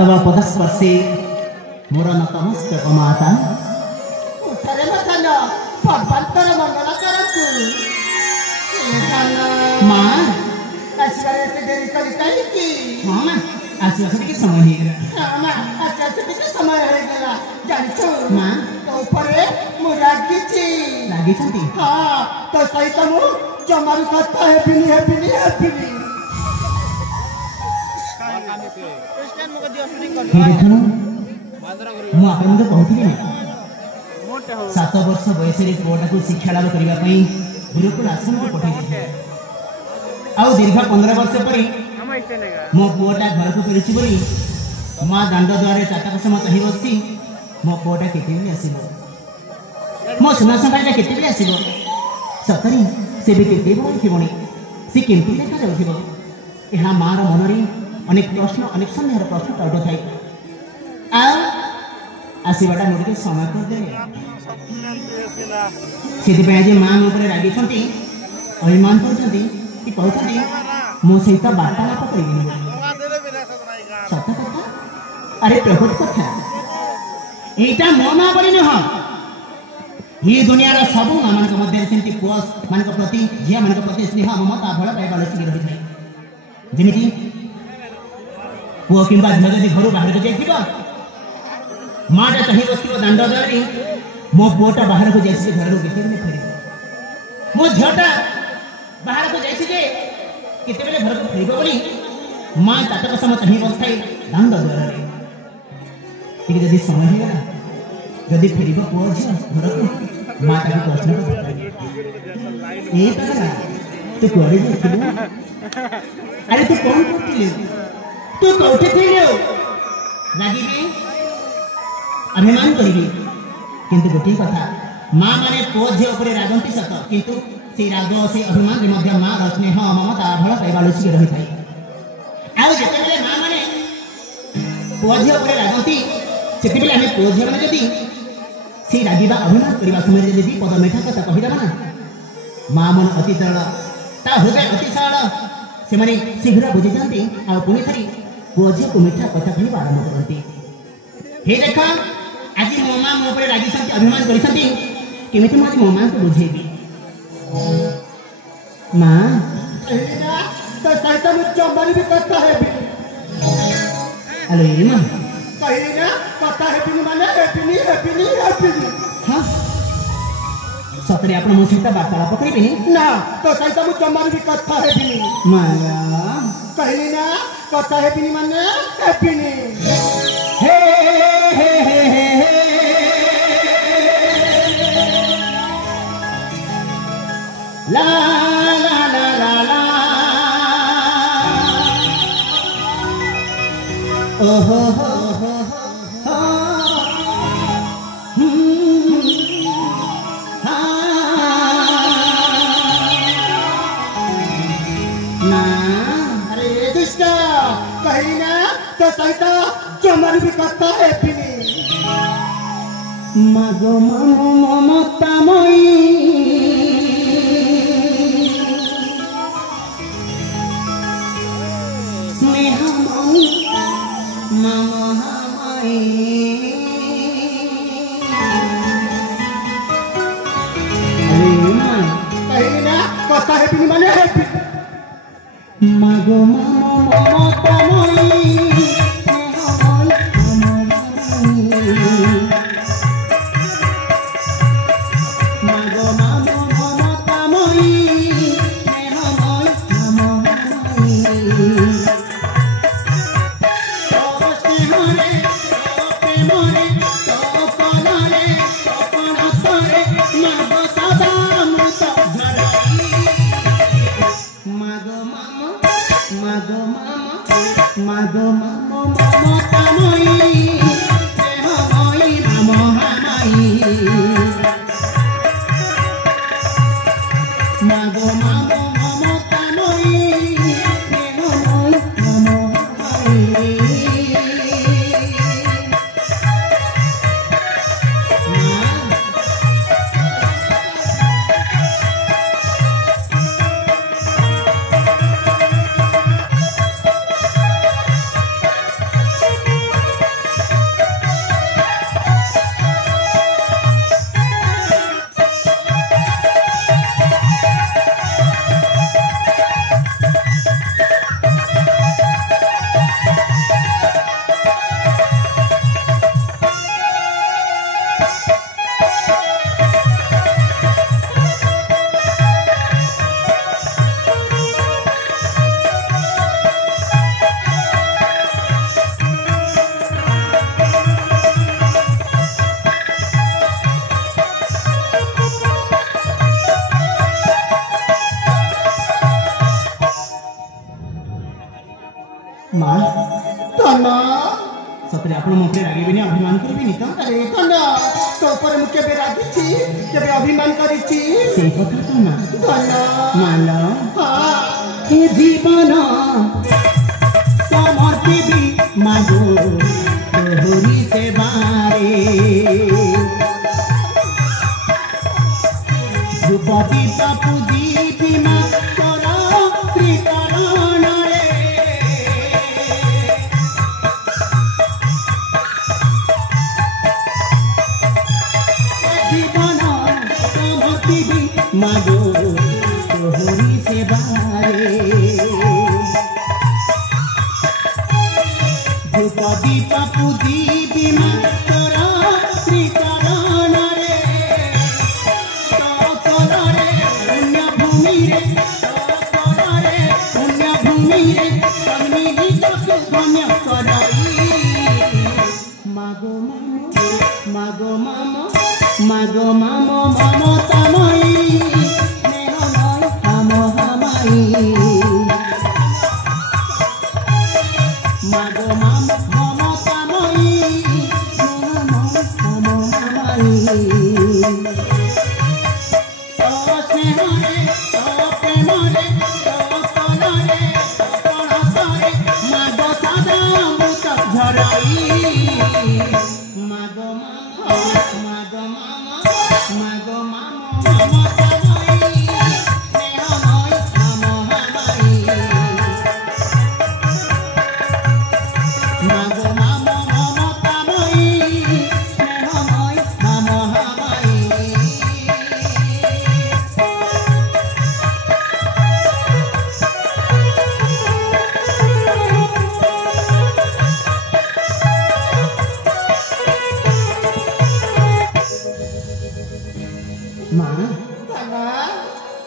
तब पदस्पर्शे मोर नतमस्तक माता उठरे मथन भगवंतर मंगल करतु माँ आसबार एते देरी करी काईकी हाँ माँ आसवा से समय हो ना आचार से टिके समय हो गला जानछु माँ तो ऊपरे मु रागिछि लगी छंती हां तो सहित मु जमारी कथा हेबिनी हे देखनु मु आपन तो कहथिली 7 वर्ष बयस रे पुआटा को शिक्षा लाभ करिवा पई गुरुकुल आश्रम को पठेई आउ दीर्घ 15 वर्ष परी मो पुआटा घर को फेरिछि बोली माँ दांड द्वारे चाटा कसम चाहि बसी मो पुआटा केते भी आसीबो मो सुना संगाटा केते भी आसीबो सतरी से भी केते भी थिबोनी से केमती देखा जाउथिबो एहा माँ रो मनरी अनेक प्रश्न अनेक संदेहर प्रश्न टाउट थाई आ आसीबाटा मोर समय कर दे से आज माँ मो ऊपर रागी छंती अभिमान करछंती कि कहछंती मो सहित वार्तालाप करिबी सत कथा अरे प्रकट कथा एटा मो माँ बोली न ये दुनिया रा सब माँ मान मध्य सेमती पुआ मान प्रति झिया मान प्रति स्नेह ममता भल पाइबा लसी रही थाए जेमिति पुआ किंबा झिया जदि घर बाहर को जाइथिबा माटा चाहि बसिबो दांड द्वारे मो पुआटा बाहर को जाइछि घर केते बेले फेरि मो झियाटा बाहर को जाइछि जे केते बेले घर को फेरिबो बोली माँ ताटक सम चाहि बसथाई दांड द्वारे ठीक जदि समय हो गला जदि फेरिबो पुआ झिया घर को माँ ताको प्रश्न ए पागला तू कुआडे जाइथिलु अरे तू कौन करथिलु तू कौठे थिलु लागिबी अभिमान करिबी किंतु गोटी कथा माँ माने पुआ झिया ऊपर रागंती सत किंतु से राग से अभिमान रे मध्य माँ रो स्नेह ममता भल पाइबा लसी रही थाए आउ जेते बेले माँ माने पुआ झिया ऊपर रागंती सेते बेले आमे पुआ झिया माने जदी से रागिबा अभिमान करबा समय जदी पद मेठा कथा कहि दबा ना माँ मन अति सरल ता हृदय अति सरल से माने शीघ्र बुझी जानती आ पुनी थरी पुआ झिया को मेठा कथा कहि आरंभ करती हे देखा आज मो माँ मो ऊपर रागी छंती अभिमान करिसंती केमिति मो मो माँ को बुझेबी माँ एना तो सहित मु जमारी भी कथा हेबी हेलो ये माँ कहिना कथा हेबिनी माने हेबिनी हाँ सतरे आपण मो सहित वार्तालाप करिबेनी ना तो सहित मु जमारी भी कथा हेबिनी माया कहिना कथा हेबिनी माने हेबिनी हे हे हे हे ला ला ला ला ला ओहो हो हो हो ना अरे दुष्ट कहिना तो सहित जमारी भी कथा हेबिनी मागो मामो ममतामयी स्नेहमयी ममहामयी अरे माँ कहिना कथा हेबिनी माने हेबिनी मागो मामो ममतामयी মা ଧନ ସତରେ ଆପଣ ମୋ ଉପରେ ରାଗିବେନି ଅଭିମାନ କରିବେନି ତ ଆରେ ଧନ ତୋ ଉପରେ ମୁଁ କେବେ ରାଗିଛି କେବେ ଅଭିମାନ କରିଛି ସେଇ କଥା ତ ମା ଧନ ମାଲ ହଁ ଏ ଜୀବନ ସମର୍ପିବି ମାଗୋ ତୋହରି ସେବାରେ ଧ୍ରୁପଦୀ ପୂଜିବି ମା ତୋର ତ୍ରିକରଣରେ জীবন সমর্পিবি মাগো তোহরি সেবারে ধ্রুপদী পূজিবি মা তোর শ্রীচরণরে তরে পুণ্যভূমিরে তরে পুণ্যভূমিরে সন্নিহিতকে ধন্য করাই মাগো মামো মাগো মামো মমতাময়ী স্নেহময় হামহামাই মাগো মামো